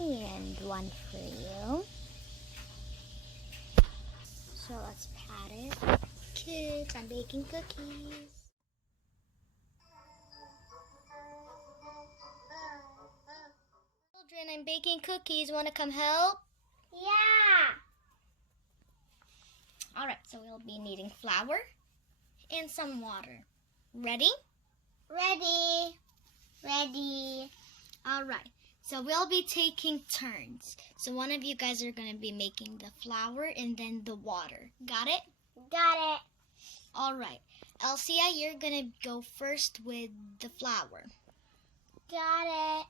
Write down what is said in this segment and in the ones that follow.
And one for you. So let's pat it. Kids, I'm baking cookies. Children, I'm baking cookies. Want to come help? Yeah. Alright, so we'll be needing flour and some water. Ready? Ready. Ready. Alright, so we'll be taking turns. So one of you guys are going to be making the flour and then the water. Got it? Got it. Alright, Elsa, you're going to go first with the flour. Got it.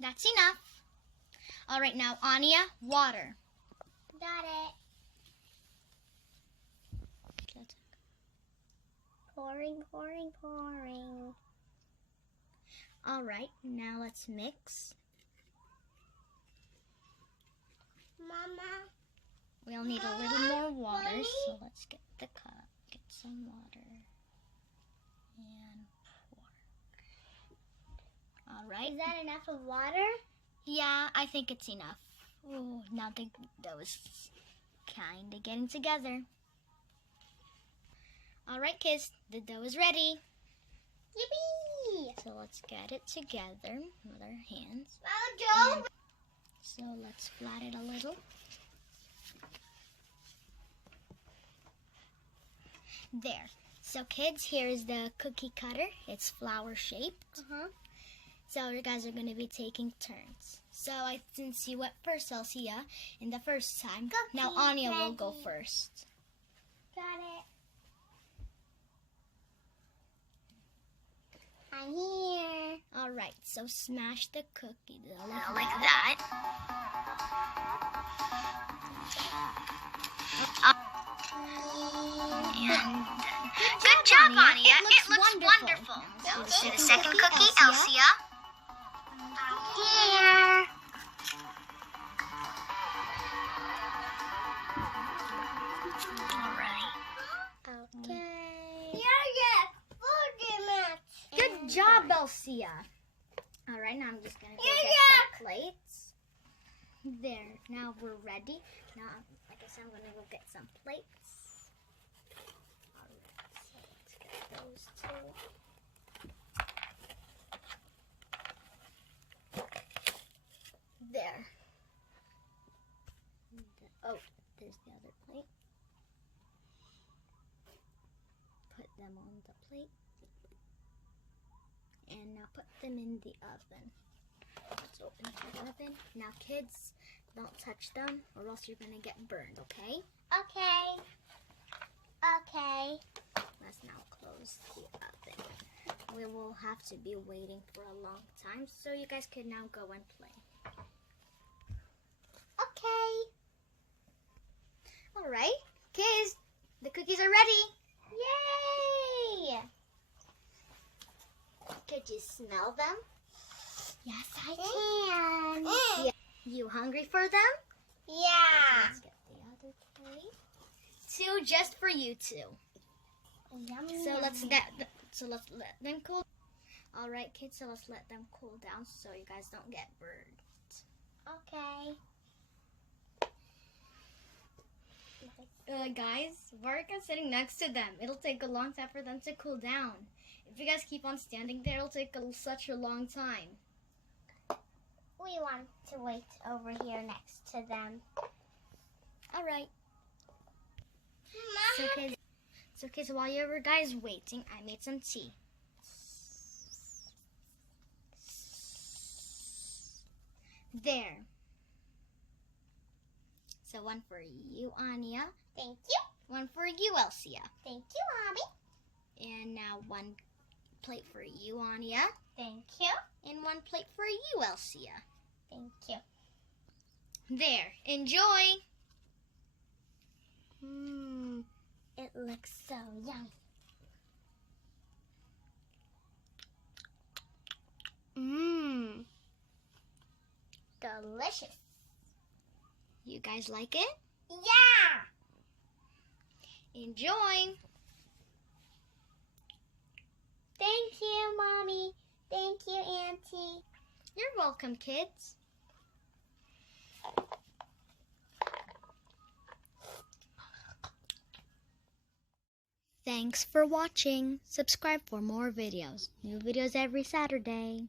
That's enough. Alright, now Anya, water. Got it. Pouring, pouring, pouring. Alright, now let's mix. Mama. We'll need a little more water, so let's get the cup, get some water, and pour. Alright. Is that enough of water? Yeah, I think it's enough. Oh, now the dough is kind of getting together. Alright, kids, the dough is ready. Yippee! So let's get it together with our hands. Mama, Joe. So let's flat it a little. There. So kids, here is the cookie cutter. It's flower shaped. So you guys are going to be taking turns. So since you went first, Elsa, in the first time, now Anya will go first. Got it. I'm here. Alright, so smash the cookie dough like that. And good job, Anya. It looks wonderful. Let's do the second cookie, Elsa. Here. Alright. Okay. Yeah. Good job, Elsa. Alright, now I'm just going to go get some plates. There. Now we're ready. Now, like I said, I'm going to go get some plates. Alright, so let's get those two. There. Oh, there's the other plate. Put them on the plate. And now put them in the oven. Let's open the oven. Now kids, don't touch them or else you're going to get burned, okay? Okay. Okay. Let's now close the oven. We will have to be waiting for a long time, so you guys can now go and play. Okay. Alright, kids, the cookies are ready. Yay! Could you smell them? Yes, I can. Yeah. You hungry for them? Yeah. Let's get the other plate. Two just for you two. Yummy. So let's let them cool. All right, kids. So let's let them cool down so you guys don't get burned. Okay. Guys, Varka's sitting next to them. It'll take a long time for them to cool down. If you guys keep on standing there, it'll take such a long time. We want to wait over here next to them. All right. So kids, while you were guys waiting, I made some tea. There. So one for you, Anya. Thank you. One for you, Elsa. Thank you, Abby. And now one plate for you, Anya. Thank you. And one plate for you, Elsa. Thank you. There. Enjoy. It looks so yummy. Delicious. You guys like it? Yeah. Enjoy. Thank you, Mommy. Thank you, Auntie. You're welcome, kids. Thanks for watching. Subscribe for more videos. New videos every Saturday.